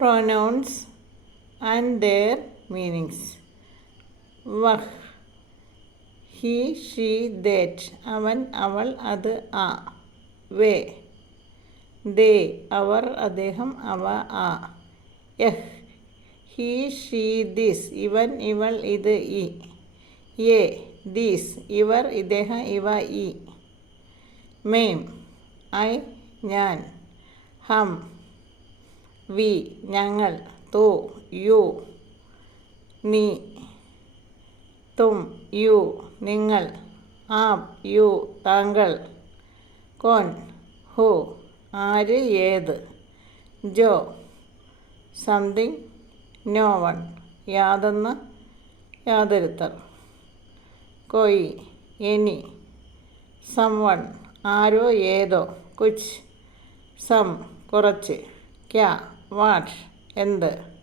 pronouns and their meanings. വഹ്, he, she, that, അവൻ, അവൾ, അത്, ആ. വേ, they, അവർ, അദ്ദേഹം, അവ, ആ. യഹ്, ഹി, ഷീ, this, ഇവൻ, ഇവൾ, ഇത്, ഈ. യേ, these, ഇവർ, ഇദ്ദേഹം, ഇവ, ഈ. മേം, ഐ, ഞാൻ. ഹം, വി, ഞങ്ങൾ. തു, യു, നീ. തും, യു, നിങ്ങൾ. ആപ്, യു, താങ്കൾ. കോൻ, ഹു, ആര്, ഏത്. ജോ, സംതിങ്, നോ വൺ, യാതൊന്ന്, യാതൊരുത്തർ. കൊയ്, എനി. സം വൺ, ആരോ, ഏതോ. കുച്ച്, സം, കുറച്ച്. ക്യാ, വാട്ട്, എന്ത്.